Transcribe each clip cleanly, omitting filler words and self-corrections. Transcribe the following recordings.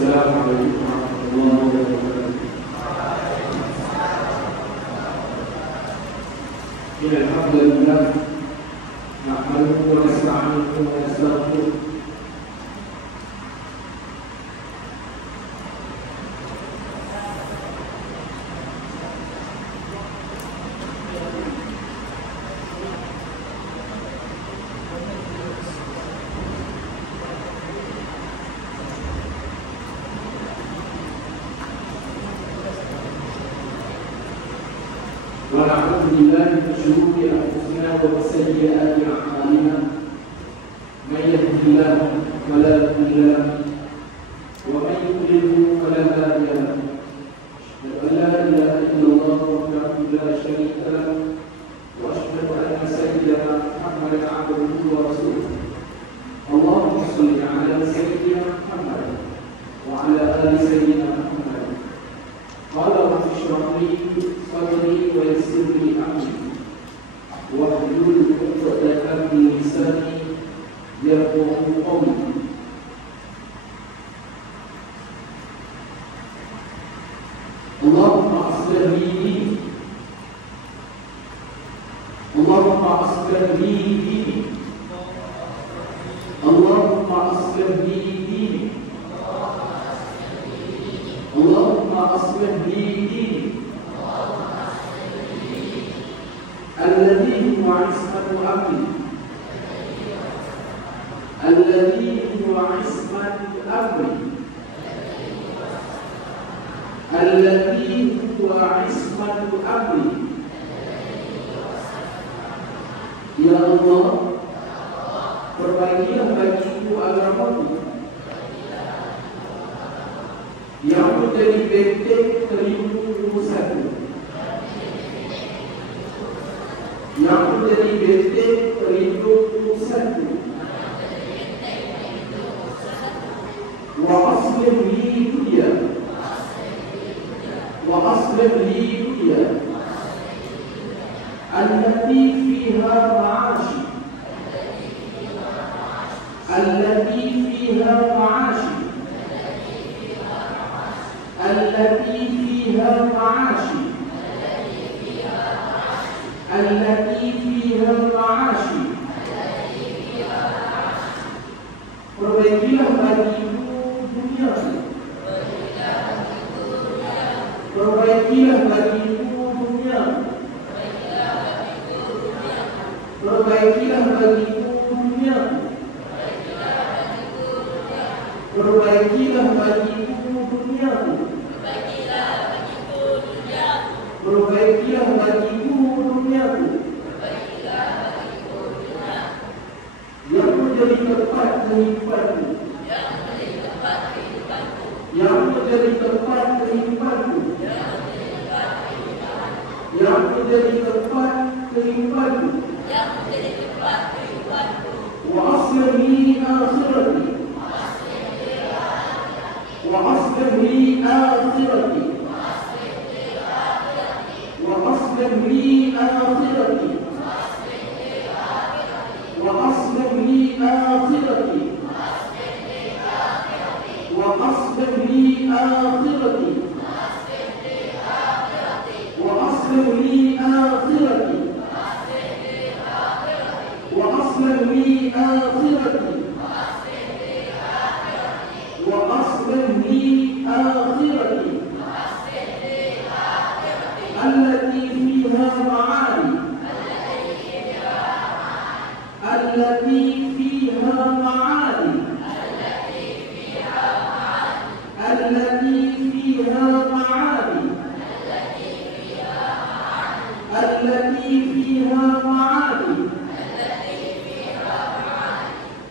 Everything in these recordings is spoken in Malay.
Assalamualaikum warahmatullahi wabarakatuh. Alhamdulillah, nahmaduhu wa nasta'inuhu wa nastaghfiruh. ونعوذ بالله من شرور انفسنا ومن سيئات اعمالنا من يهده الله فلا مضل له ومن يضلل فلا هادي له اشهد ان لا اله الا الله وحده لا شريك له واشهد ان سيدنا محمدا عبده ورسوله اللهم صل على سيدنا محمد وعلى ال سيدنا محمد قال رب اشرح لي صدري ويسر لي امري واحلل عقدة من لساني يفقهوا قولي. اللهم اصلح لي ديني اللهم اصلح لي ديني اللهم اصلح لي ديني اللهم اصلح لي ديني الذي هو عصمة أمري الذي هو عصمة أمري الذي هو عصمة أمري. Ya Allah, perbaikilah bagiku agamamu yang menjadi benteng pelindung urusanku, yang menjadi benteng pelindung urusanku. Wa aslih li dunya wa aslih li dunya allati fiha ma'ashi allati fiha ma'ashi allati fiha ma'ashi allati fiha ma'ashi. Perbaikilah bagiku duniaku, perbaikilah bagiku duniaku, perbaikilah bagiku duniaku, perbaikilah bagiku duniaku, perbaikilah bagiku duniaku, yang menjadi tempat kehidupanku, yang menjadi tempat kehidupanku, yang menjadi tempat kehidupanku. Wa aslih li akhirati wa aslih li akhirati wa aslih li akhirati wa aslih li akhirati wa aslih li akhirati wa aslih li akhirati wa aslih li akhirati wa aslih li akhirati allati fiha ma'ali allati fiha ma'ali allati fiha ma'ali allati fiha ma'ali.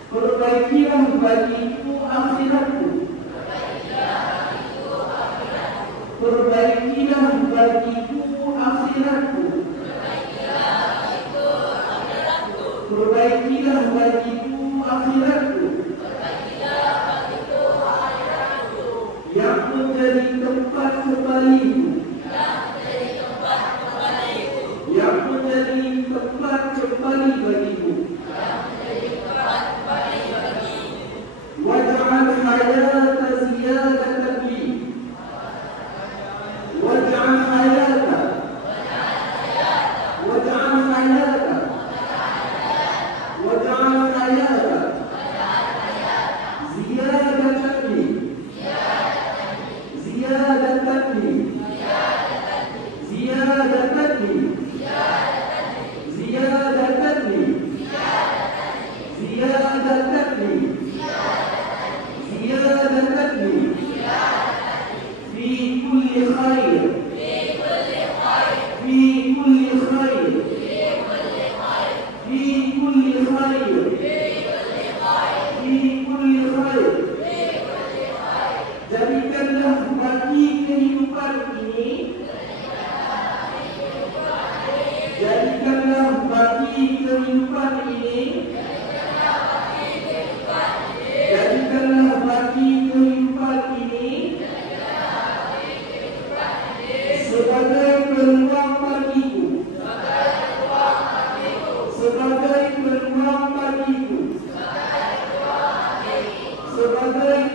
Perbaikilah bagiku akhiratku, perbaikilah bagiku akhiratku, perbaikilah bagiku akhiratku, yang menjadi tempat kembaliku, yang menjadi tempat kembali bagiku. Waj'al hayata ziyadatan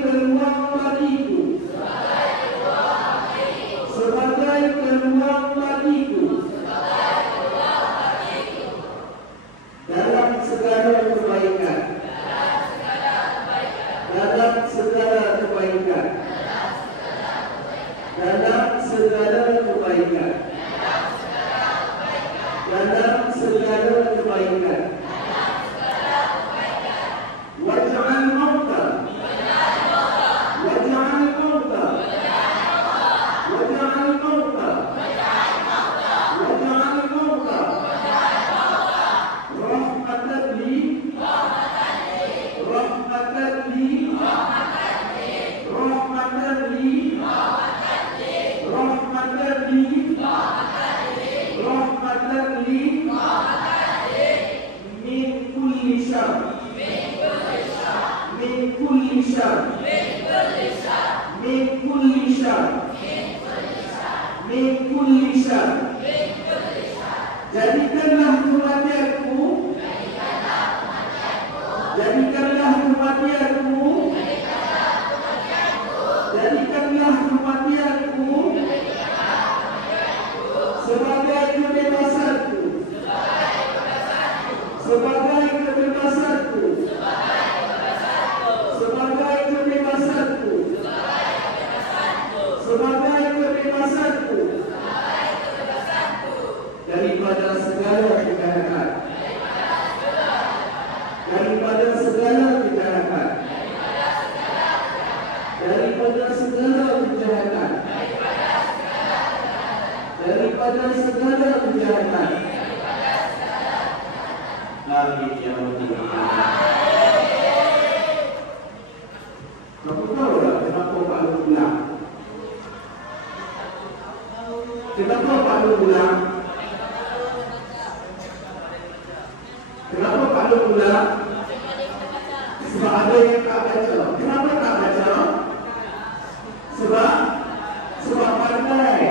peluang bagiku, sebagai peluang bagiku, dalam segala kebaikan, dalam segala kebaikan, dalam segala kebaikan, dalam segala kebaikan. Waj'al mauta, waj'al mauta, waj'al mauta, waj'al mauta, rahmatan li, rahmatan li, rahmatan li, rahmatan li, rahmatan li, min kulli syarr, min kulli syarr, min kulli syarr, min kulli syarr. Jadikanlah kematianku, jadikanlah kematianku, jadikanlah kematianku sebagai kebebasanku, sebagai kebebasanku, sebagai kebebasanku, sebagai kebebasanku daripada segala kejahatan, daripada segala kejahatan, daripada segala kejahatan, daripada segala kejahatan. Amin ya rabbal alamin. Kamu tahu tak kenapa Pak Long pulang? Kenapa Pak Long pulang? Kenapa Pak Long pulang? Sebab ada yang tak baca. Kenapa tak baca? Sebab pandai.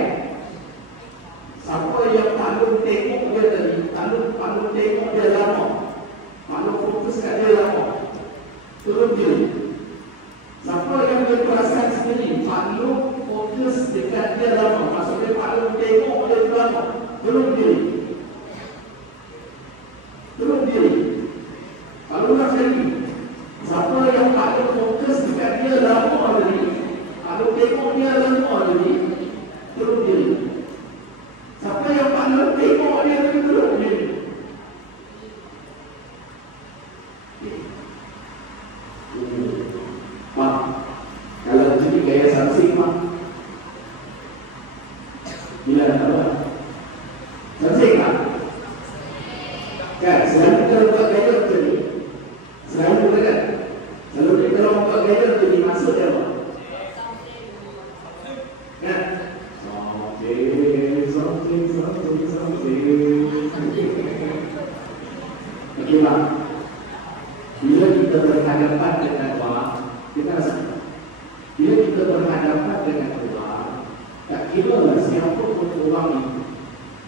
Siapa yang Pak Long tengok dia tadi, Pak Long tengok dia lama, Pak Long fokus kat dia lama, turun dia. Siapa yang dia perasan sendiri, Pak Long fokus dekat dia lama, maksudnya Pak Long tengok dia lama, turun diri, turun diri. Kalau nak jadi, siapa yang Pak Long fokus dekat dia lama tadi, Pak Long tengok dia lama tadi, turun diri. Siapa yang Pak Long tengok dia tadi, turun diri. Mak, kalau jadi gaya saksi mak, bila nak buat saksi tak? Kan, selalu kita buat gaya macam ni, selalu kan? Selalu kita buat gaya macam ni, maksud dia apa? Kan? Okey mak, bila kita berhadapan dengan Allah, kita rasa bila kita berhadapan dengan Allah, tak kira lah siapa pun orang itu,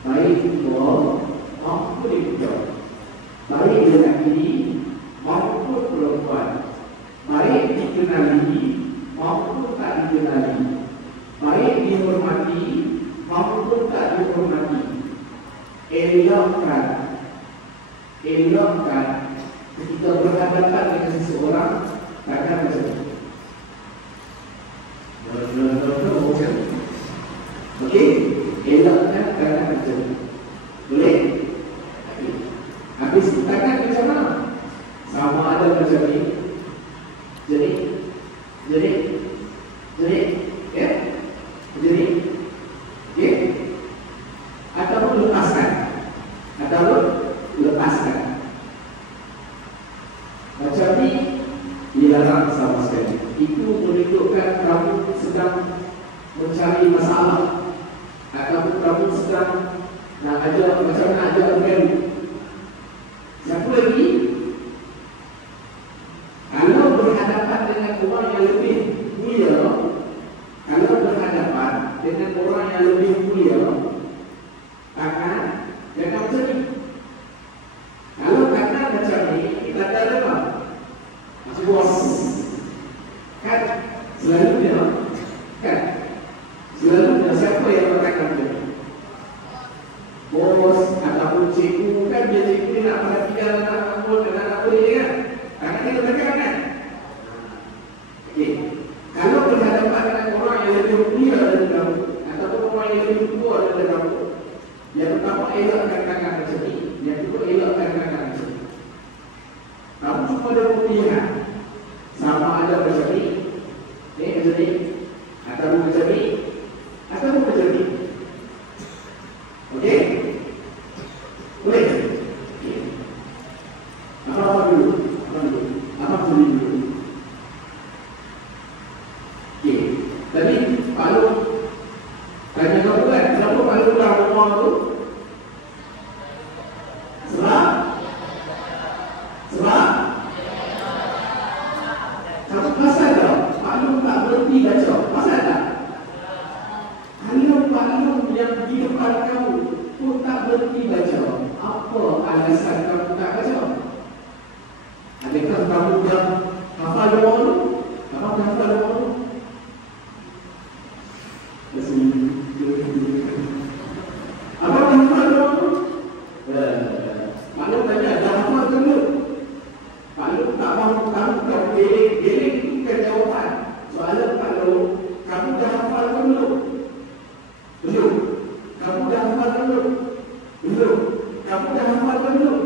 baik Allah maupun dia, baik lelaki maupun perempuan, baik dikenali maupun tak dikenali, baik dihormati maupun tak dihormati. Elokkan kita berhadapan dengan seseorang takkan macam ni. Okey, elokkan takkan macam ni. Boleh? Habis takkan macam mana? Sama ada macam ni. Jadi, ya, jadi, ya, ataupun lepaskan, lepaskan. Macam ni dilarang sama sekali. Itu menunjukkan kamu sedang mencari masalah, ataupun kamu sedang nak ajar macam nak ajar baru. Satu lagi, kalau berhadapan dengan orang yang lebih mulia, kalau berhadapan dengan orang yang lebih mulia, takkan jangan macam ni. Kalau takkan macam ni, kita ada apa? Masih bos. Kan? Selalunya, kan? Selalunya siapa yang berkaitan dia? Bos ataupun cikgu kan, dia cikgu ni nak perhatikan anak kampus dengan apa dia kan? Tangan dia tekan kan? Okey. Kalau berhadapan dengan orang yang lebih mulia dari kamu ataupun orang yang lebih tua daripada kamu, yang pertama elakkan tangan macam ni, yang kedua elakkan tangan macam ni. Kamu cuma ada pilihan, sama ada macam ni, macam ni, ataupun macam ni, ataupun macam ni. Okey? Boleh? Okey. Apa dulu? Apa dulu? Okey. Tadi Pak Long tanya kamu kan, kenapa Pak Long dah rumah tu? Sebab satu pasal tak? Pak Long tak berhenti baca. Pasal tak? Kalau Pak Long yang di depan kamu pun tak berhenti baca, apa alasan kamu tak baca? Adakah kamu dah hafal doa tu? Kamu dah hafal doa tu? Apa dah hafal doa tu? Pak Long tanya, dah hafal ke belum? Pak Long tak mahu kamu tak geling itu bukan jawapan. Soalan Pak Long, kamu dah hafal ke belum? Belum. Kamu dah hafal ke belum? Belum. Kamu dah hafal ke belum?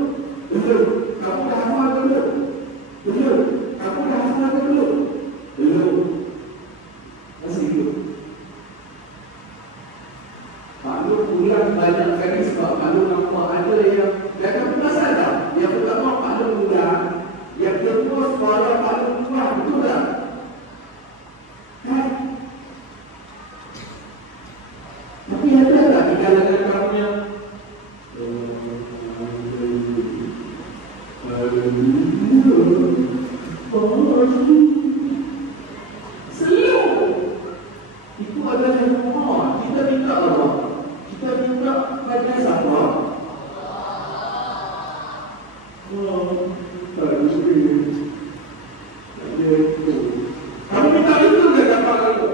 Belum. Kamu dah hafal ke belum? Belum. Kamu dah hafal ke belum? Belum. Masih belum. Pak Long ulang banyak kali sebab Pak Long nampak ada yang dah kamu pasal tak? Yang pertama Pak Long ulang, yang kedua suara Pak Long keluar, betul tak? Kan? Tapi ada tak di kalangan kamu yang selalu itu adalah rumah. Kita minta apa? Kita minta pada siapa? Kamu minta itu ke siapa kamu?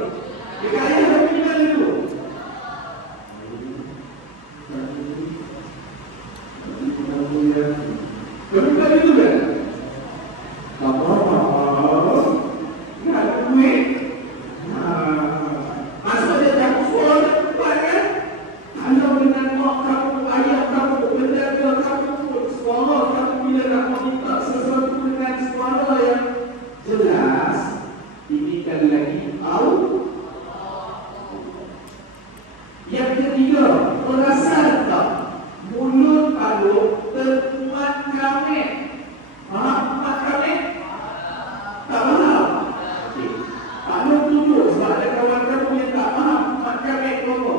Dekat ayah kamu minta itu. Kamu minta itu kan? Apa-apa? Nak ada duit? Asal dia tak full, buat kan? Kalau dengan mak kamu, ayah kamu, penjaga kamu, suara kamu bila nak minta sesuatu dengan suara yang jelas, ini kan lagi tahu. Yang ketiga, perasan tak? Mulut Pak terkuat kami. Faham kuat kami? Tak faham? Okay. Pak Long tunjuk sebab ada kawan kamu yang tak faham kuat kami apa.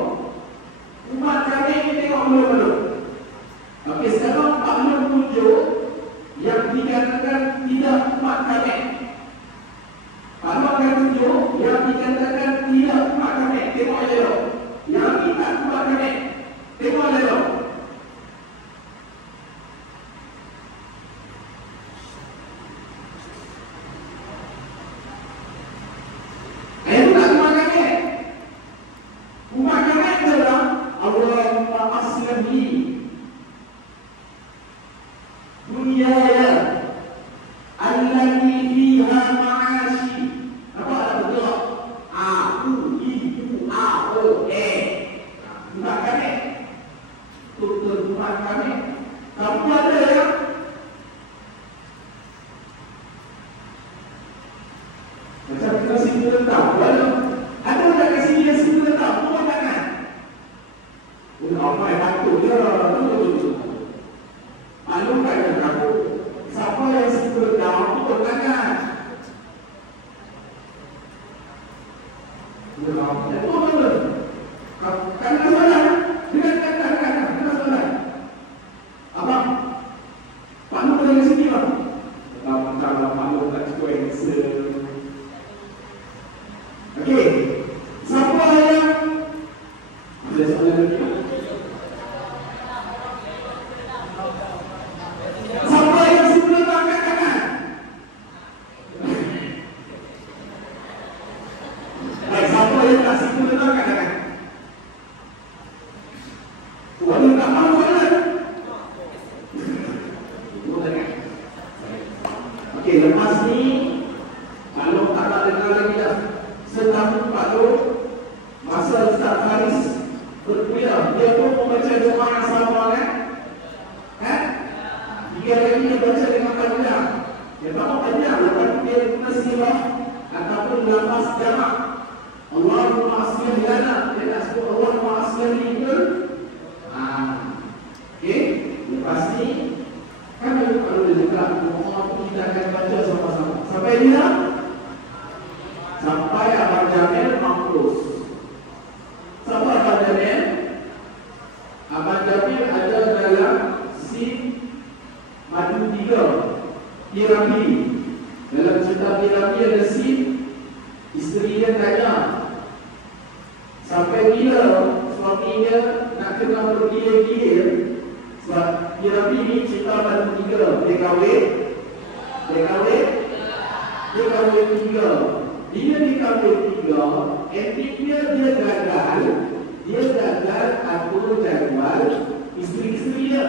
Umat kami ni tengok belum-belum. Okey, sekarang Pak Long tunjuk yang dikatakan tidak kuat kami. Pak Long akan tunjuk yang dikatakan tidak kuat kami. Tengok je dong. Yang ini tak kuat kami. Tengok je dong. Boleh tak situ dengar kan? Boleh tak mahu kan? Okey, lepas ni kalau tak nak dengar lagi dah, setahun Pak Lu, masa Ustaz Haris berkuliah, dia pun membaca doa yang sama kan? Kan? Dia lagi dia baca dengan panjang. Dia tak panjang, lepas dia guna sirah ataupun lafaz jamak. Allahumma aslih lana, dia tak sebut Allahumma aslih li ke? Okey, lepas ni kan kalau dia cakap doa tu kita akan baca sama-sama. Sampai dia sampai Abang Jamil mampus. Sampai Abang Jamil, Abang Jamil ada dalam scene Madu 3 Piramidi. Dalam cerita Piramidi ada scene isteri dia tanya sampai bila suaminya nak kena bergila-gila. Sebab Piramidi ni cerita Madu 3. Dia kahwin 3. Bila dia kahwin 3, endingnya dia gagal atur jadual isteri-isteri dia.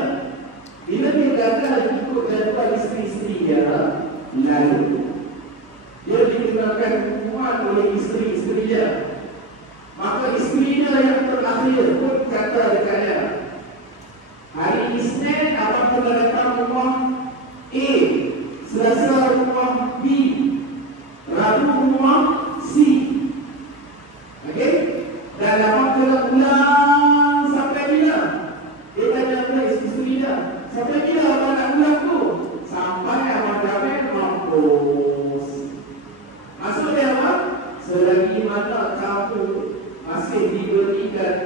Bila dia gagal ikut jadual isteri-isteri dia, lalu dia dikenakan hukuman oleh isteri-isteri dia. Maka isteri dia yang terakhir pun kata dekat dia, hari Isnin abang kena datang rumah A, Selasa rumah B, Rabu rumah C. Okey? Dan abang kena ulang sampai bila? Dia tanya kepada isteri dia, sampai bila abang nak ulang tu? Sampai abang Jamil mampus. Maksud dia apa? Selagi mana kamu masih diberikan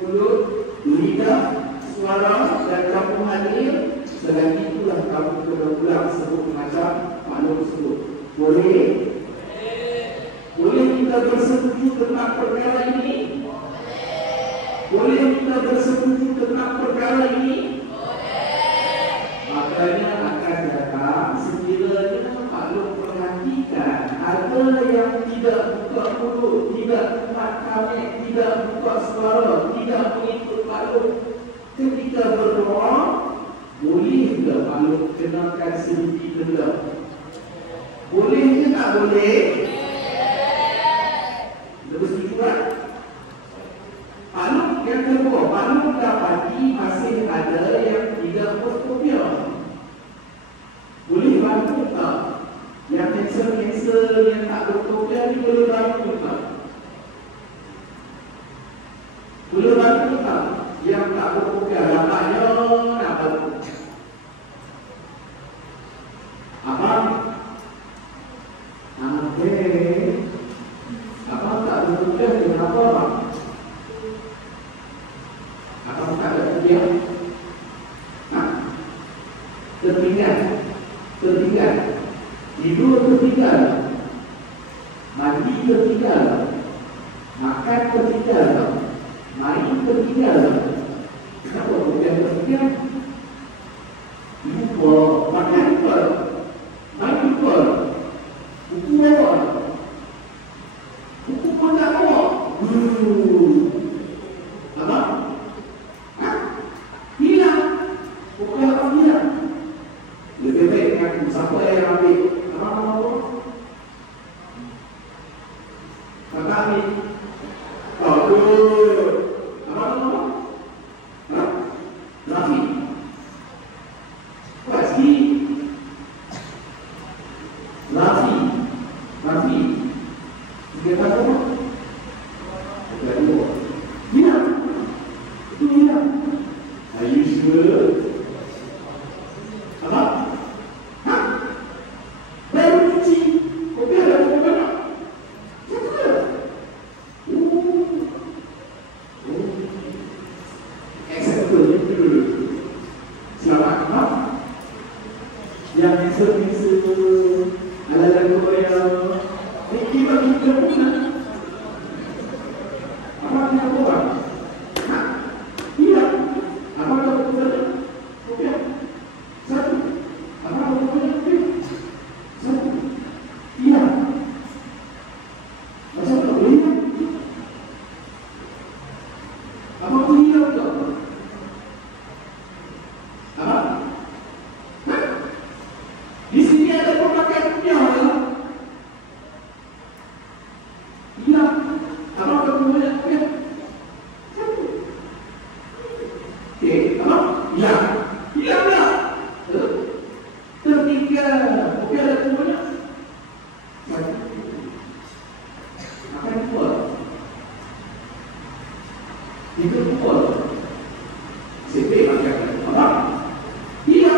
mulut, lidah, suara dan kamu hadir, selagi itulah kamu kena ulang sebut macam maklum sebut. Boleh? Boleh kita bersetuju tentang perkara ini? Boleh kita bersetuju tentang perkara ini? Makanya akan datang sekiranya maklum perhatikan ada yang tidak buka mulut, tidak buka kami, tidak buka suara, tidak mengikut maklum ketika berdoa, boleh ke maklum kenakan sedikit denda? Boleh ke tak boleh? Lebih setuju kan? Maklum yang kedua, maklum dapati masih ada yang tidak berfobia. Boleh bantu tak? Yang cancer yang tak berfobia ni boleh bantu tak? Boleh bantu tak? Yang tak berfobia, dapatnya nak bantu. Abang? Abang tak berfobia, kenapa abang? Abang tak ada fobia? Tertinggal. Tidur tertinggal. Mandi tertinggal. Makan tertinggal. Main tertinggal. Kenapa fobia tertinggal? Lupa. Makan lupa. Main lupa. Buku bawa. Buku pun tak bawa. Abang? Hilang. Buku abang hilang. Lebih baik kan siapa yang ambil? Abang apa? Kakak ambil. Aduh. Abang apa? Rafi. Pasti. Rafi. Dia kata apa? Dia kata hilang. Itu hilang. Are you sure? Apa? Hah? Baru cuci. Kopi ada kopi banyak. Siapa dia? Acceptable. Selamat. Ha? Yang bisa ala-ala Korea. Ini bagi kita pun. akan kuat. Itu kuat. Siapa akan apa? Iya.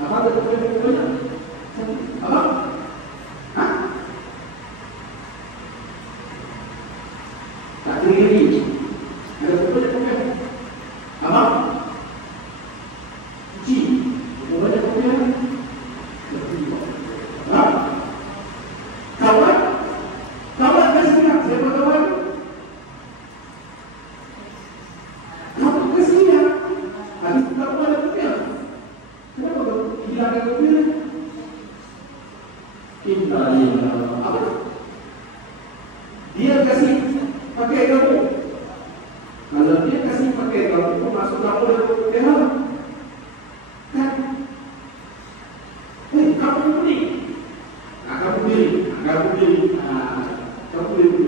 Apa betul-betul? Apa? Hah? Tak diri. Ada betul-betul. Apa? Cuci. Boleh betul-betul. Kawan? Kawan kasih nak? Siapa kawan? Kawan kasih nak? Habis tak boleh betul. Kenapa kau hilangkan betul? Kita apa? Dia kasih pakai kamu. Kalau dia kasih pakai kamu, masuk kamu dan betul. Kan? Kamu beli. Kamu beli. Kamu beli. Kamu beli.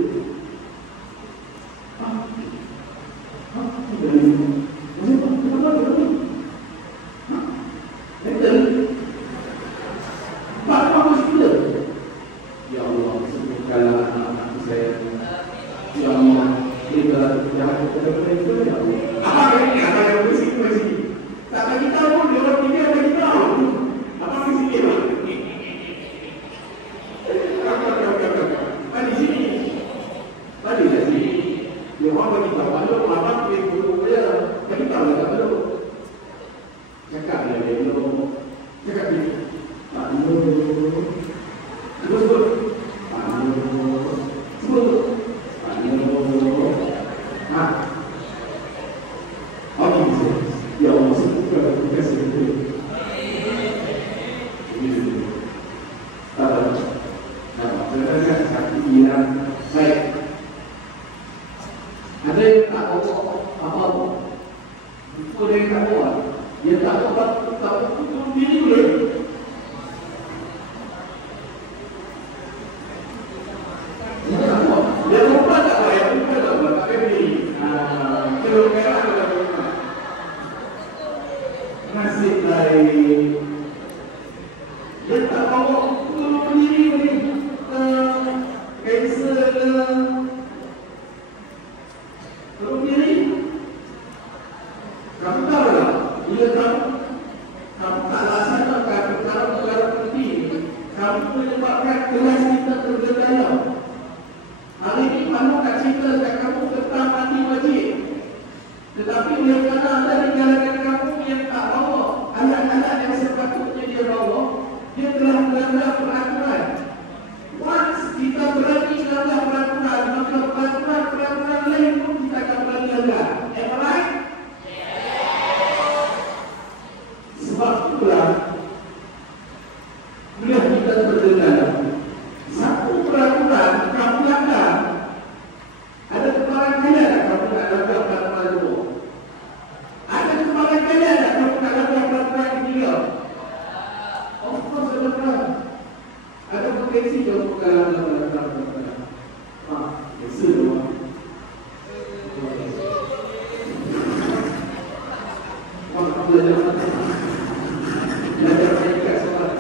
Ya Allah, sembuhkanlah anak-anak saya. Ya Allah, jangan benar-benar itu ya Allah. Apa ini? Apa yang bersih? Tak bagi tahu dia orang ini apa bagi tahu. Apa di sini lah? Di sini. Tadi di sini. Dia orang bagi tahu ada apa dia guru dia. Bagi tahu tak ada. Cakap dia dulu. Cakap dia. Tak dulu. Sebut. Ya Allah, sembuhkan aku kasih itu. Sebenarnya sakit hilang baik. Ada yang tak tahu apa-apa. Itu ada yang tak tahu. Dia tak tahu diri boleh. Dia lupa tak apa yang lupa tak apa. Tak ada diri. Kalau merah ada lupa. Nasib lain. Dia tak bawa diri ni. Kanser ke. Kalau diri. Kamu tahu tak? Bila kamu tak laksanakan perkara-perkara penting, kamu menyebabkan kelas kita tergedaya. Hari ini mahu tak cerita kat kamu tentang mati wajib. Tetapi oleh kerana ada di kalangan kamu yang tak bawa ayat-ayat yang sepatutnya dia bawa, dia telah melanggar peraturan. Once kita berani melanggar peraturan, maka peraturan lain pun kita akan berani langgar. Am I right? Sebab itulah bila kita berdengar satu peraturan kamu langgar, ada kemarin kaya tak kamu nak langgar peraturan itu? Ada kemarin kaya tak kamu nak langgar peraturan ketiga? Of course ada peraturan. Ada potensi kamu akan langgar peraturan. Biasa dong. Belajar mereka solat.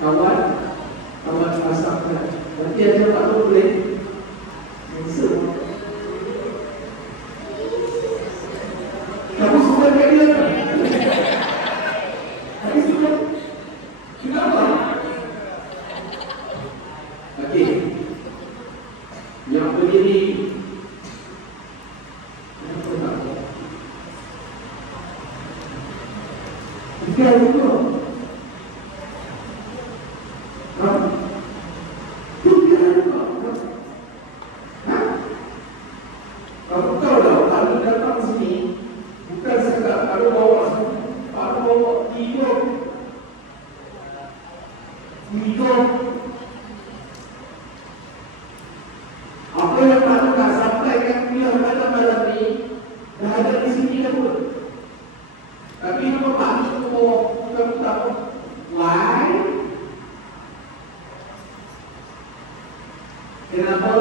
Kawan masakkan. Nanti aja tak boleh. Biasa. Kamu suka kayak dia kan? Habis itu kenapa? Okey. Yang berdiri tiga itu. Kamu tahu tak, kalau datang sini bukan sekadar kalau bawa tiga. Apa yang nak sampaikan kuliah pada malam ni dah ada di sini dah pun. Tapi nama Pak Ni bukan tahu. Why? Kenapa?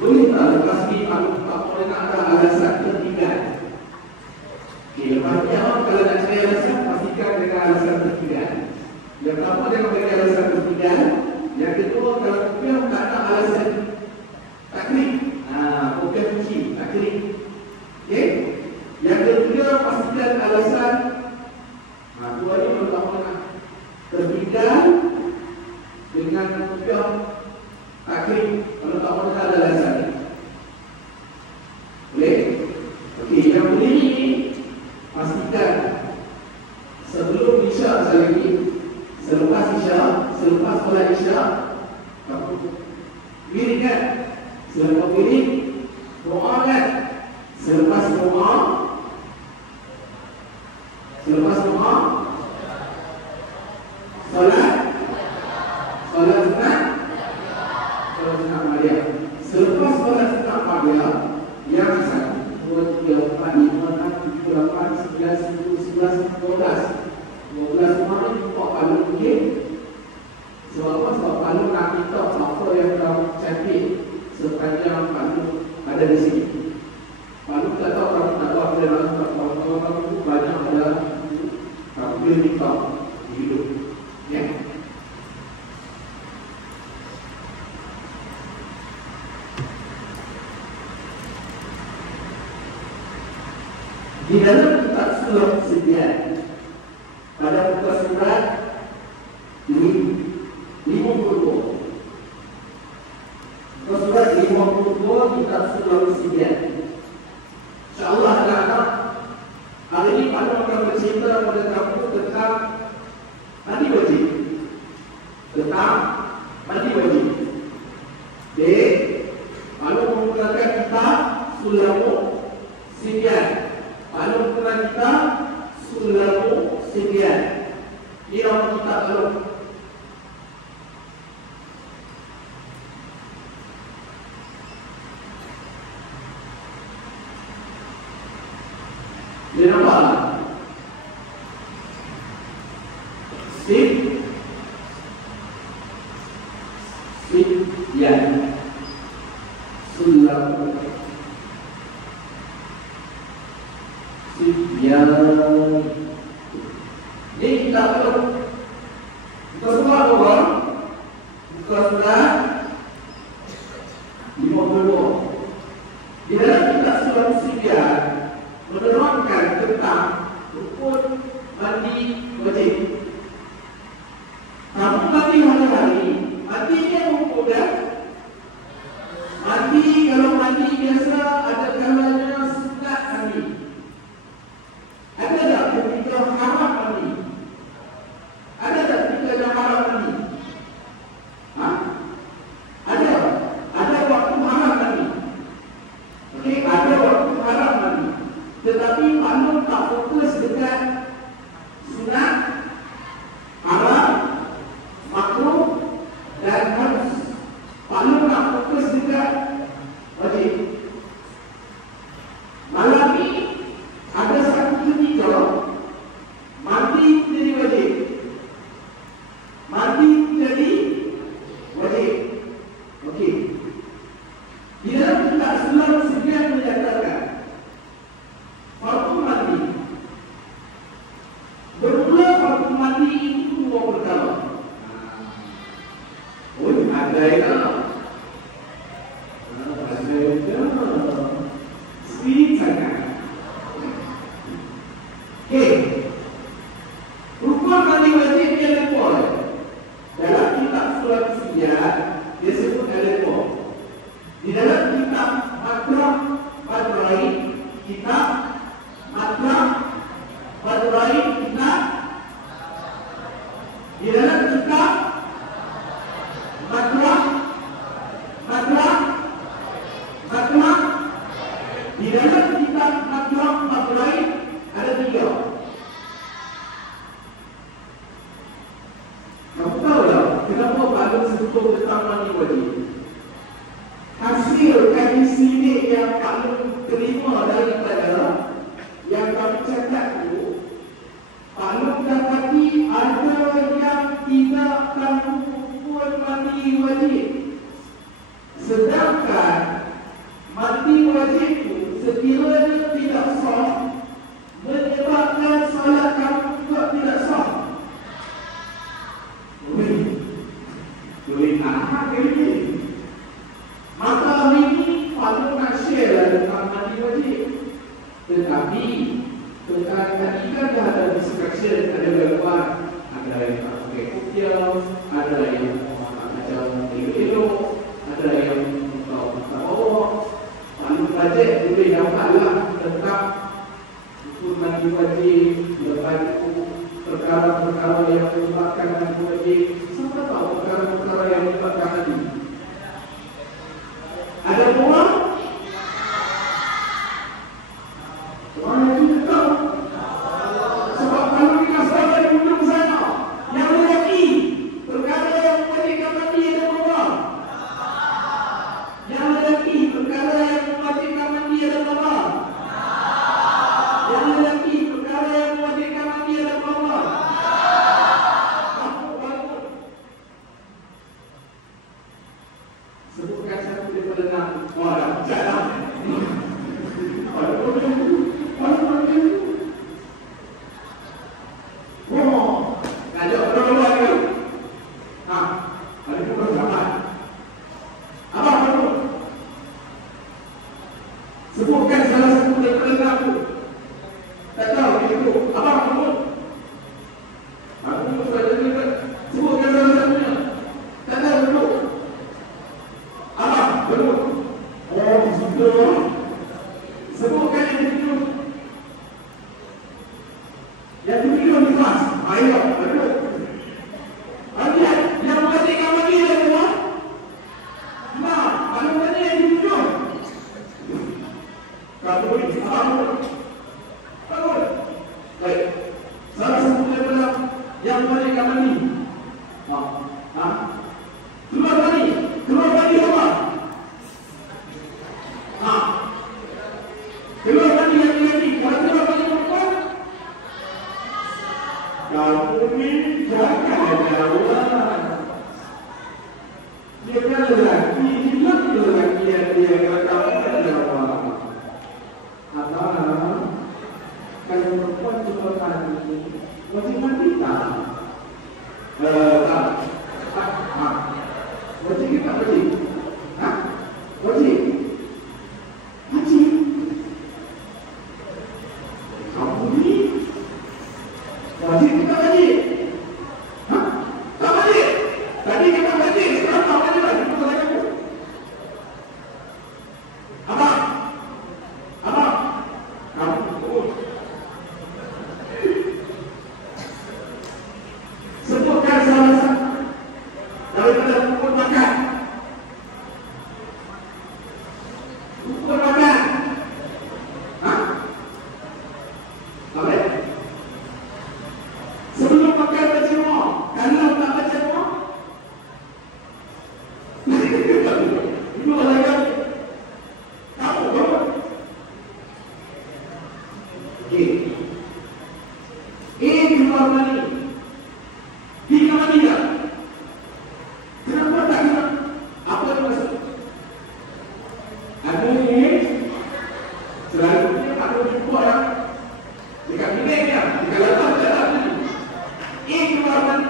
Boleh tak lepas ni Pak boleh nak ada alasan tertinggal? Lepas ni kalau nak cari alasan, pastikan dengan alasan pertigaan. Yang pertama dengan beri alasan pertigaan. Yang kedua, kalau hukum tak nak alasan takrif, hukum kunci takrif. Okey. Yang ketiga, pastikan alasan. Dua ni pertama nak pertigaan dengan hukum takrif. Kalau tak mahu ada alasan. Boleh? Okey, yang boleh ni pastikan sebelum Isya sekali, selepas Isya, selepas solat Isya, kamu wirid kan? Selepas wirid, doa kan? Selepas doa, solat sunat, solat sunat Maria. Selepas solat sunat Maria, yang 1, 2, 3, 4, 5, 6, 7, 8, 9, 10, 11, 12 semua ni jumpa palu mungkin. Sebab apa? Sebab palu nak minta apa yang kamu cantik sepanjang palu ada di sini. Palu tak tahu kamu tak tahu apa yang lalu tak tahu. Kalau kamu banyak ada kamu boleh minta di hidup. Ya. Di dalam kitab surat sedia pada muka surat 52, muka surat 52 kitab surat sedia. InsyaAllah anak-anak, hari ini Pak Nur akan bercerita kepada kamu tentang mandi wajib. Tentang mandi wajib. Dek, Pak Nur menggunakan kitab Sulamu Sibian. Lalu pernah kita Sulamu Sibian. Ini nama kitab lalu. Dia nampak lah. Sibian. Sulamu Sibian. Ini kita perlu buka surat orang, buka surat 52. Di dalam kitab surat Sibian menerangkan tentang rukun mandi wajib. Namun mandi hari-hari, mandinya rukun kan? Mandi kalau mandi biasa ada kalanya sunat mandi. Ada tak ketika haram mandi? Ada tak ketika haram mandi? Ada. Ada waktu haram mandi. Okey, ada waktu haram mandi. Tetapi Pak tak fokus dekat sunat, haram, makruh dan harus. Pak nak fokus dekat wajib. Malam ni ada satu ketika mandi menjadi wajib. Mandi menjadi wajib. Okey. Di dalam kitab Sulam Sibian menyatakan fardu mandi. Bermula fardu mandi itu 2 perkara. Ada ya. Sweet sangat. Okey. Rukun mandi wajib dia lepo. Dalam kitab surat Sibian dia sebut ada lepo. Di dalam kitab Madrah Badrai, kitab Madrah Badrai, kitab di dalam kitab Madrah di dalam kitab Madrah Badrai ada 3. Kamu tahu tak kenapa Pak Nur sebut tentang mandi wajib? Hasil kaji sidik yang Pak Nur terima daripada yang kami cakap itu, Pak Nur dapati ada yang tidak tahu rukun mandi wajib. Sedangkan mandi wajib itu sekiranya tidak sah menyebabkan lepas itu perkara-perkara yang menyebabkan haji wajib. Siapa tahu perkara-perkara yang menyebabkan haji? Ada orang? Orang yang tidak tahu. Sebab kalau kita sahabat di ujung sana, yang lelaki, perkara yang mematikan mati ada orang. Yang lelaki, perkara yang mematikan mati ada orang. Yang lelaki, perkara yang mematikan mati ada orang. Sebutkan satu daripada enam. Wah, dah jalan. Sebutkan salah satu daripada enam. Tak tahu itu. Abang sebut. Aku sudah dengar. Sebutkan salah satunya. Tak tahu itu. Abang sebut. Oh, sudah. Sebutkan yang tujuh. Yang tujuh ni pas. Ayo, betul. Lihat, yang mematikan mati ada semua. Nah, kalau mana yang tujuh? Kamu boleh, abang. Bagus. Baik. Salah satu daripada yang mematikan mati. Keluar mati. Keluar mati apa? Keluar mati yang lelaki. Kalau keluar mati perempuan, kamu ni jangan jauh. Dia kan lelaki. Dia lelaki yang dia kata jauh. Abang, kalau perempuan keluar mati, wajib mati tak? Tak. Wajib ke tak wajib? Wajib? Wajib? Kamu ni wajib ke tak wajib? Tak wajib? Tadi kita wajib, sekarang tak wajib lagi. Itu salah kamu. Abang, kamu betul. Sebutkan salah satu daripada pukul makan. Pukul makan. Boleh? Sebelum makan baca doa. Kalau tak baca doa, itu oleh kamu. Kamu bangun. Okey. Keluar mani. Hingga mani tak? Kenapa tak kena? Apa yang maksud? Ada ni selalunya aku jumpa orang dekat bilik dia, dekat latar jalan ni. Keluar mani.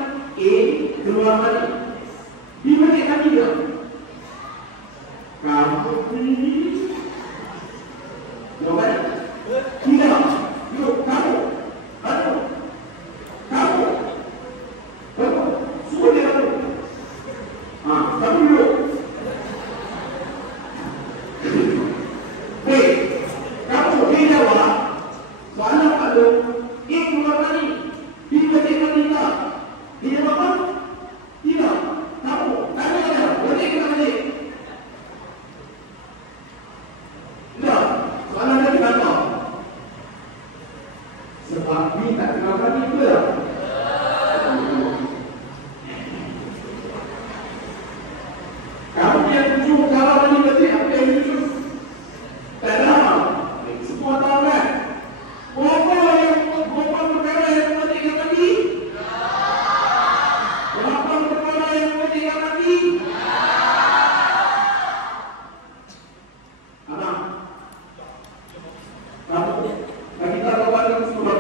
Keluar mani. Di mana mani dia? Kamu ni jawapan tidak. Yuk, kamu. Aduh. Kamu. Betul. Semua dia tahu. Kamu dulu. Hei, kamu dia jawab. Soalan Pak Lu, keluar mani. Dia wajib mani tak? Dia jawab apa? Tidak. Kamu. Tanya dia. Wajib ke tak wajib? Tidak. Soalan dia berapa? Sebab ni tak kenal mani ke tak? Kamu yang tujuh kalau mani betul, apa yang tujuh? Tak ada apa. Semua tahu kan? Berapa perkara yang mematikan mati? Berapa perkara yang mematikan mati? Abang, kamu bagi kita kawan yang semua.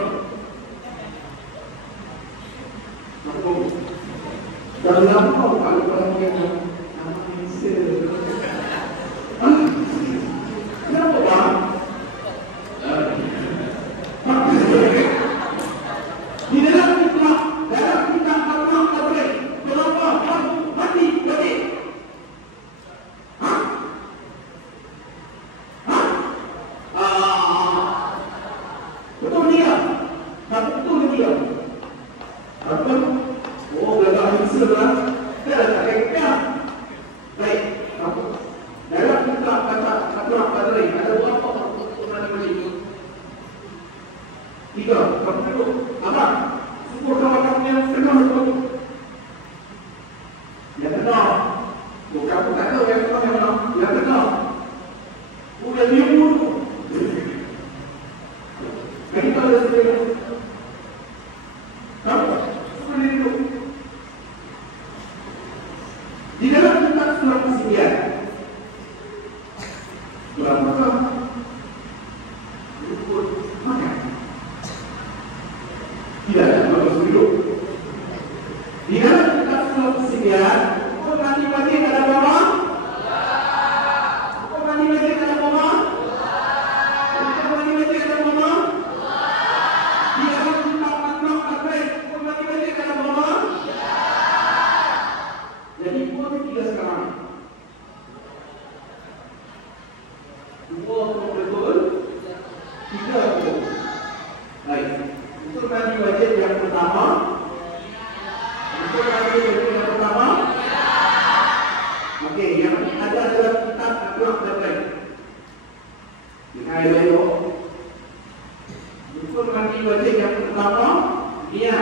Kamu, kalau kamu tahu kalau orang yang kenapa bang? Di dalam kita Allah tak boleh. Kenapa? Mati, mati. Betul dia. Tapi betul ke tidak? Apa? Oh, belakang bisa lah. Dia dah tak kena. Baik. Apa? Dalam kitab kata Badri ada berapa perkara ini? 3. Pertama, apa? Syukur kawan yang kena betul. Yang kena. Bukan tak tahu yang kena yang mana. Yang kena. Udah dia pun. Kita ada sebelum. Kenapa? Seperti itu. Di dalam kitab surah Al-Anbiya. Surah apa? Makan. Tidak ada bagus hidup. Di dalam kitab surah Al-Anbiya, kau mati ada apa? Kau mati ada apa? Kau mati ada apa? Di dalam kitab makhluk kau mati ada apa? Jadi kau tiga sekarang. Dua betul, tiga betul. Baik. Untuk nanti wajib yang pertama. Untuk nanti wajib yang pertama. Okey, yang ada dalam kitab Al-Quran terbaik. Lihat dulu. Untuk nanti wajib yang pertama, dia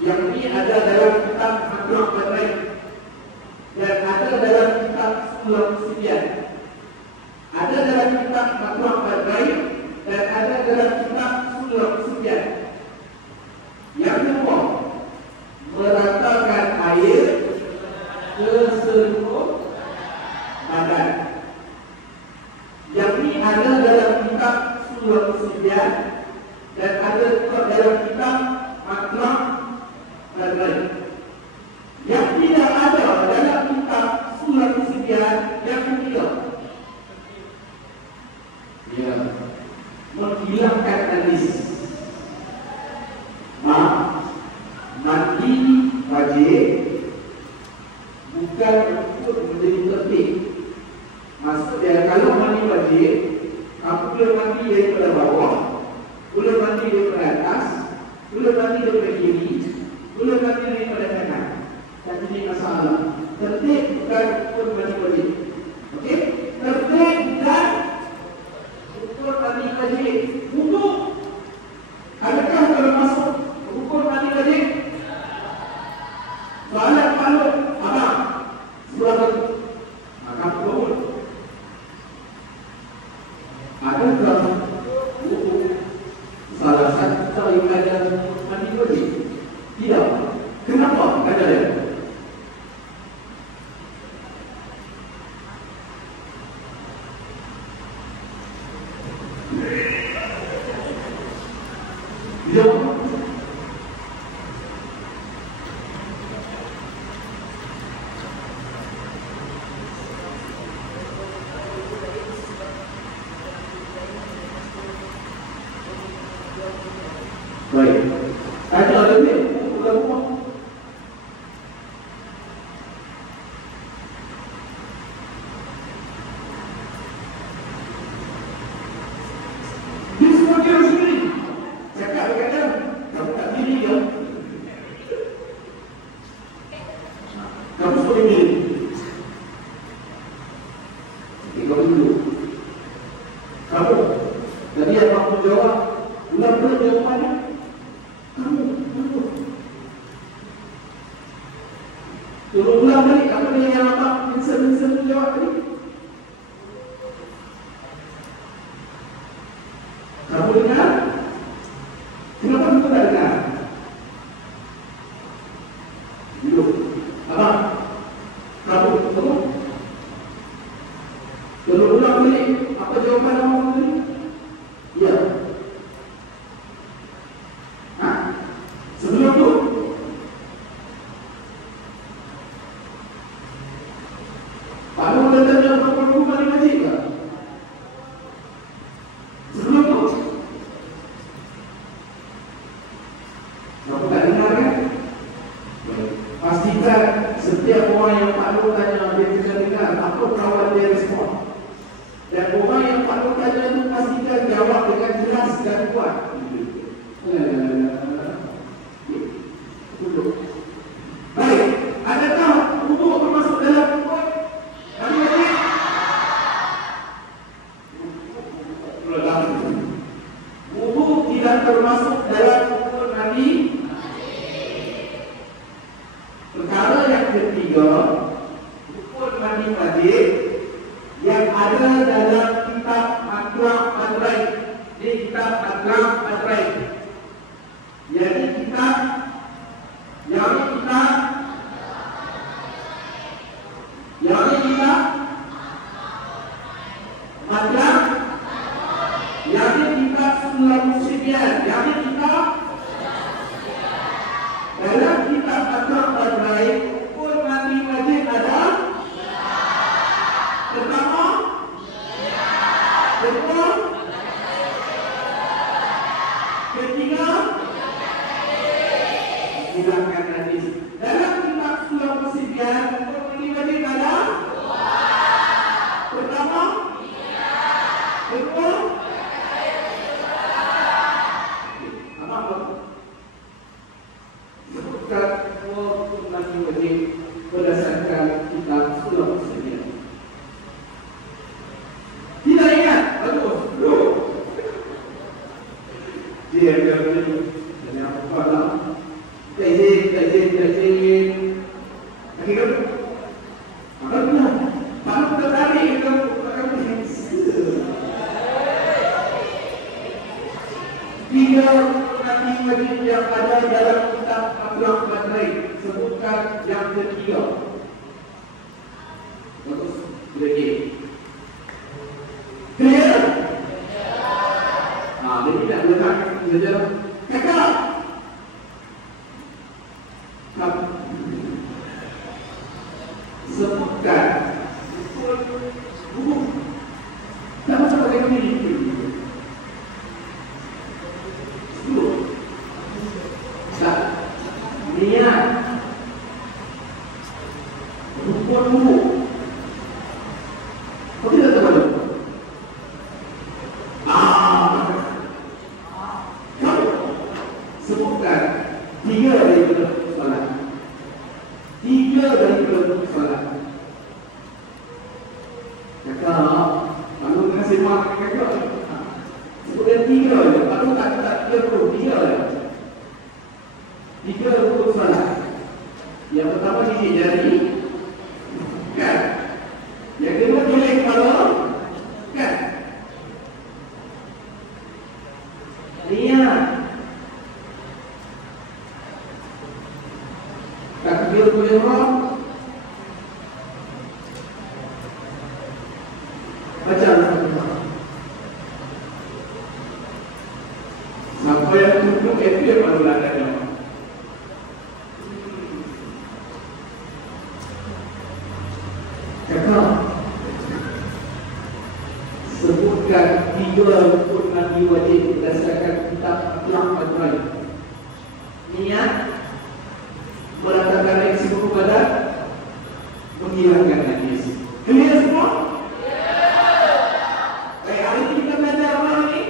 yang ini ada dalam kitab Al-Quran terbaik dan ada dalam kitab Surah Al-Anbiya. Ada dalam kitab Al-Quran terbaik dan ada dalam kitab Surah Al-Anbiya. Yang kedua, meratakan air ke seluruh badan. Yang ini ada dalam kitab Surah Al-Anbiya dan ada juga dalam kitab Al-Quran terbaik. Yang tidak ada dalam kitab Surah Al-Anbiya yang ketiga. Ya, menghilangkan najis. Mandi wajib bukan untuk menjadi tertib. Maksudnya kalau mandi wajib, kamu boleh mandi daripada bawah, boleh mandi daripada atas, boleh mandi daripada kiri, boleh mandi daripada kanan. Tak jadi masalah. Tertib bukan untuk mandi wajib. Okey? Tertib bukan untuk mandi wajib. Untuk adakah kalau masuk hukum mandi wajib? Soalan malu apa? Surah maka pun adakah hukum salah satu ibadah mandi wajib? Tidak. Kenapa? Ada dia. Baik. Ada lebih ulama. Di semua dia sendiri. Cakap kadang kamu tak diri dia. Kamu suruh diri. Ikut dulu. Kamu jadi apa pun jawab. Ulang-ulang jawapannya. Turun ulang balik apa dia yang apa? Insert jawab tadi. Kamu dengar? Kenapa kamu tak dengar? Duduk. Apa? Kamu tunggu. Turun ulang balik apa jawapan kamu tadi? Ya. Sebelum tu Palu letaknya berapa kali wajib tak? Sebelum tu kamu tak dengar kan? Pastikan setiap orang yang palu tanya dia kena dengar apa kawan dia respon. Dan orang yang palu tanya itu pastikan jawab dengan jelas dan kuat. Jadi kita macam yang kita semula musibah, yang kita dalam kitab Al-Quran pun mati wajib ada pertama kedua ketiga silakan hadis dalam kitab surah musibah pun mati wajib ada pertama kedua berdasarkan kitab surah musibah. Tidak ingat? Bagus. Dia akan dan yang pertama tajin akhirnya makanya malu tertarik itu tiga nanti wajib yang ada dalam kitab Al-Quran sebutkan yang ketiga. Bagus. Lagi. Clear? Jadi tidak letak saja. Kakak. Sebutkan. Tak macam bagaimana ini. Niat rukun dulu. Kau tidak tahu mana? Kau sebutkan 3 daripada solat. 3 daripada solat. Kakak, malu kasih makan kakak. Sebutkan 3 je. Malu tak 3 je. 3 rukun salat. Yang pertama gigi jari, kan? Yang kedua geleng kepala, kan? Niat. Takbiratul ihram. Baca Al-Fatihah. Sampai yang tujuh itu baru ada jamaah. Sebutkan 3 rukun Nabi wajib berdasarkan kitab Al-Quran. Niat meletakkan reaksi kepada menghilangkan najis. Clear semua? Baik, hari ini kita belajar apa lagi?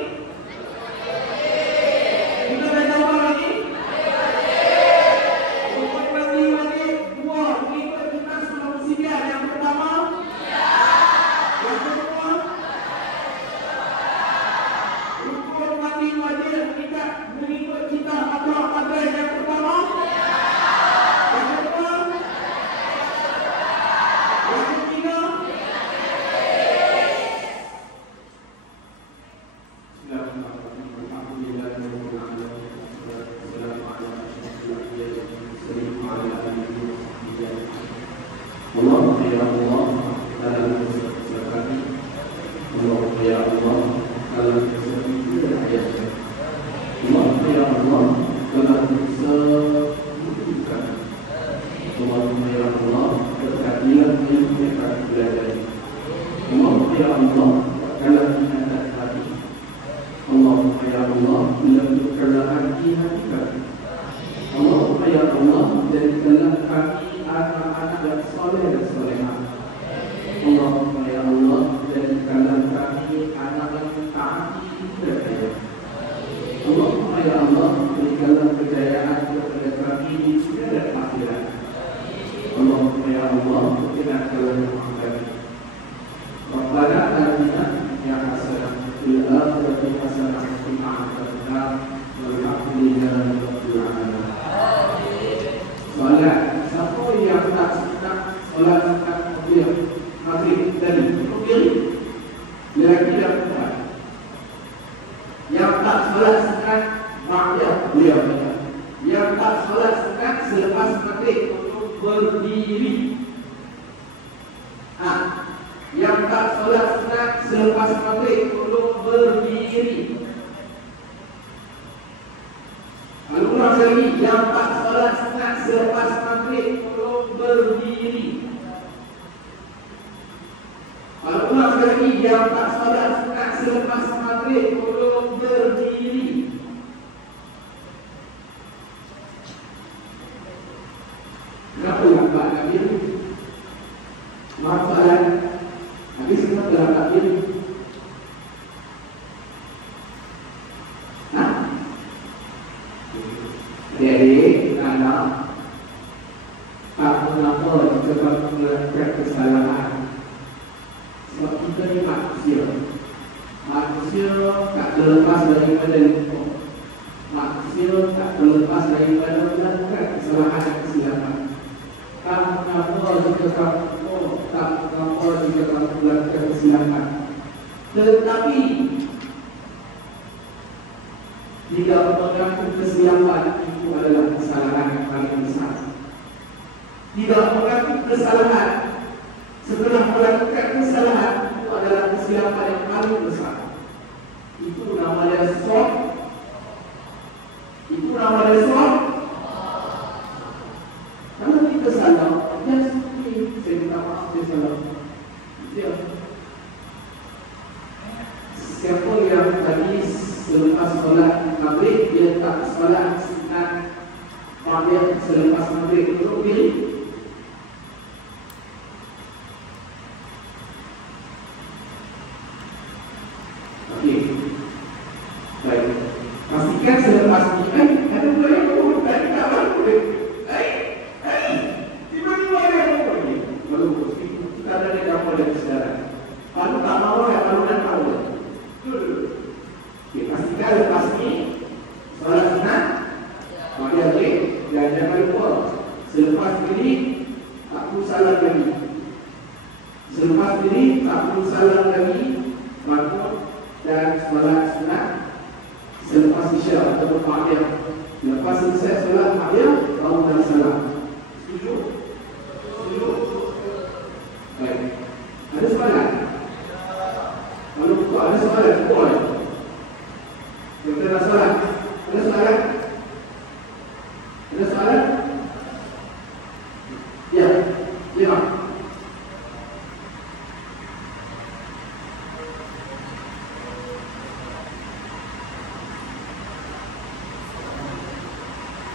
Kita belajar apa lagi? Rukun Nabi wajib 2 mengikut kita surah musibah. Yang pertama, yang kedua, rukun mati wajib kita mengikut kita apa yang pertama, yang kedua, yang ketiga. Allahumma ya Allah dalam kesempatan Allahumma ya Allah dalam kesempatan ayat Allahumma ya Allah dalam kesempatan Allahumma ya Allah berkatilah ilmu yang kami belajar Allahumma ya Allah dalam inatan hati Allahumma ya Allah dalam hati kami Allahumma ya Allah jadikanlah kami anak-anak yang soleh dan solehah. Allahumma ya Allah jadikanlah kami anak yang taati kepada Allahumma ya Allah berikanlah kejayaan kepada kami di dunia dan akhirat. Allahumma ya Allah berikanlah kami. Rabbana atina ya hasanah fil akhirati hasanah wa qina adzabannar walhamdulillahi rabbil alamin. Soalan, siapa yang tak suka solat maghrib tadi? Pilih lelaki dan perempuan. Yang tak solat sunat maghrib beliau. Yang tak solat sunat selepas maghrib untuk berdiri. Yang tak solat sunat selepas maghrib untuk berdiri. Lalu ulang sekali, yang tak solat sunat selepas maghrib untuk berdiri. Lalu ulang sekali, yang tak solat sunat selepas maghrib untuk berdiri. Kenapa lambat takbir? Maaf soalan. Habis semua telah takbir. Adik-adik, anak, tak mengapa sebab melakukan kesalahan. Sebab kita ni manusia. Manusia tak terlepas daripada lupa. Manusia tak terlepas daripada melakukan kesalahan dan kesilapan. Tak mengapa jika kamu tak mengapa jika kamu melakukan kesilapan. Tetapi tidak mengaku kesilapan itu adalah kesalahan yang paling besar. Tidak mengaku kesalahan setelah melakukan kesalahan itu adalah kesilapan yang paling besar. Itu namanya shock. Itu namanya shock. Kalau kita salah, ya seperti saya minta maaf, saya salah. Ya. Siapa yang tadi selepas solat maghrib dia tak solat sunat maghrib selepas maghrib untuk diri? Okey. Baik. Pastikan selepas ini ada pula yang mau tadi tak boleh. Tiba-tiba ada yang mau pergi. Lalu kita ada yang tak boleh kesedaran. Kalau tak mau ya kalau tak tahu. Okay, pastikan lepas ni solat sunat maghrib okey, dan jangan lupa selepas diri tak perlu salam lagi. Selepas diri tak perlu salam lagi, bangun dan solat sunat selepas isya atau maghrib. Lepas selesai solat maghrib baru dan salam. Setuju? Setuju? Baik. Ada soalan? Kalau ada soalan, boleh. Kita ada soalan? Ada soalan? Ada soalan? Ya, lima.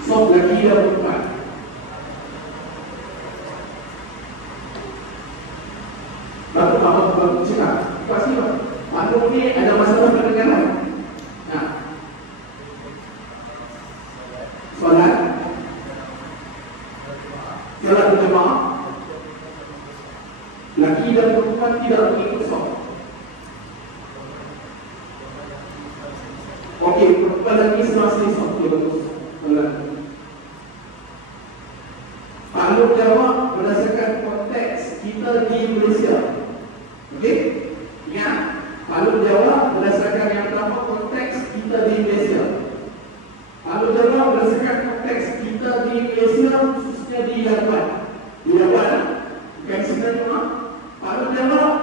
Sok lagi dah berubah. Baru cakap. Pasti Pak ni ada masalah pendengaran. Solat berjemaah, laki dan perempuan tidak mengikut solat. Okey, perempuan lagi selesai solat bagus. Solat. Kalau jawab berdasarkan konteks kita di Malaysia. Okey? Ingat, kalau jawab berdasarkan yang pertama konteks kita di Malaysia. Kalau jawab berdasarkan konteks kita di Malaysia, khususnya di Labuan. Di Labuan, bukan sebenarnya. Kalau jawab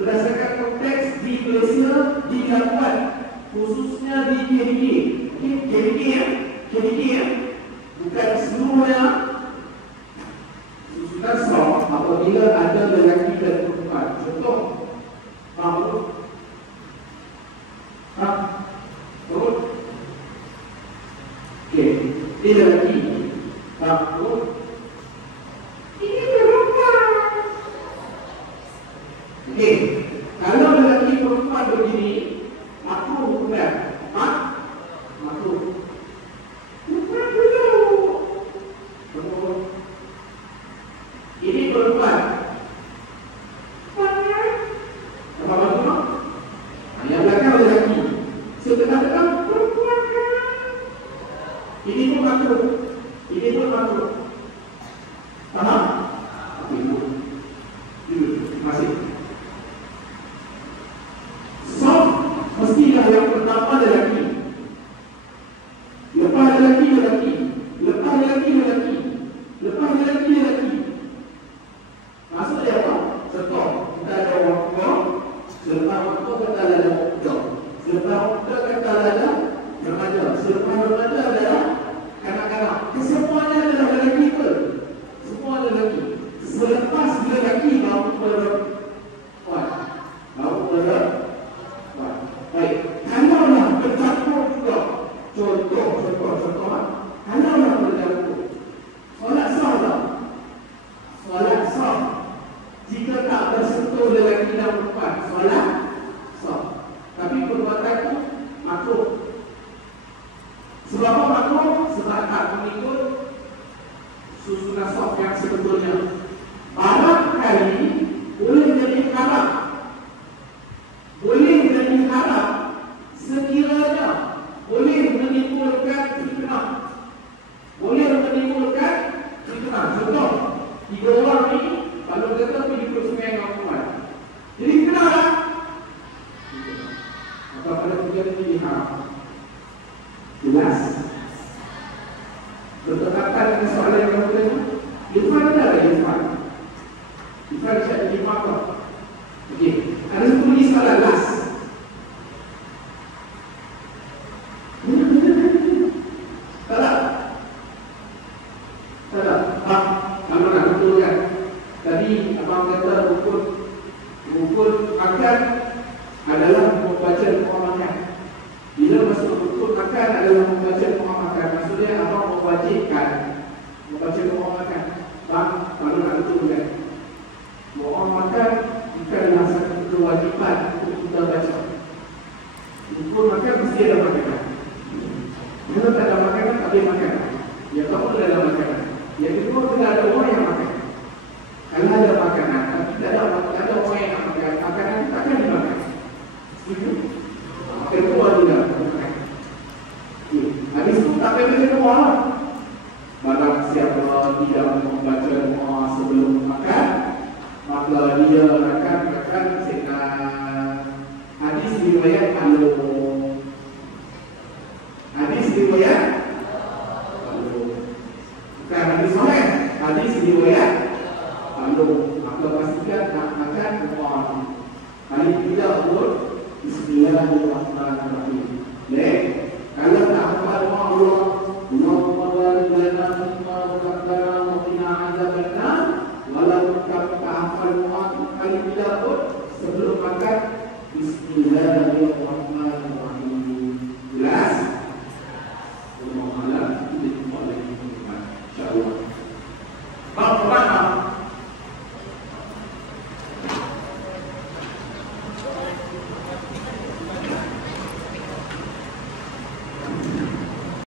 berdasarkan konteks di Malaysia, di Labuan, khususnya di KDK. Okay? KDK ya? KDK ya? Bukan seluruhnya. Susunan soft apabila ada lelaki dan perempuan. Contoh, faham? Turun. Okey, ini lelaki. Faham? Ini perempuan. Okey, kalau lelaki perempuan begini, makruh bukan? Makruh. Bukan dulu. Turun. Ini perempuan. Apa maksudnya? Yang belakang lelaki. Setengah-tengah perempuan. Ini pun makruh. Ini pun makruh. Faham? Okey, duduk. Terima kasih. So, mestilah yang pertama lelaki. Lepas lelaki. diwajibkan membaca doa makan. Bang, kalau nak betul kan? Doa makan bukanlah satu kewajiban untuk kita baca. Untuk makan mesti ada makanan. Kalau tak ada makanan, tak boleh makan. Ya, kamu tidak ada makanan. Yang kedua, tidak ada orang yang makan. Kalau ada makanan, tapi tidak ada orang yang makan, makanan takkan dimakan. Setuju? Kedua juga makan. Habis itu tak payah baca doa lah. Barang siapa tidak membaca doa sebelum makan, maka dia akan setan. Hadis riwayat Hadis riwayat bukan hadis sahih. Hadis riwayat maka pastikan nak makan doa. Kali tidak pun Bismillahirrahmanirrahim. Baik. Kalau tak hafal doa Allah, Allahumma barik lana fima razaqtana wa qina adzabannar. Walaupun tak hafal doa kali tidak pun sebelum makan Bismillahirrahmanirrahim. Jelas? Allah Alam. Kita jumpa lagi insya-Allah.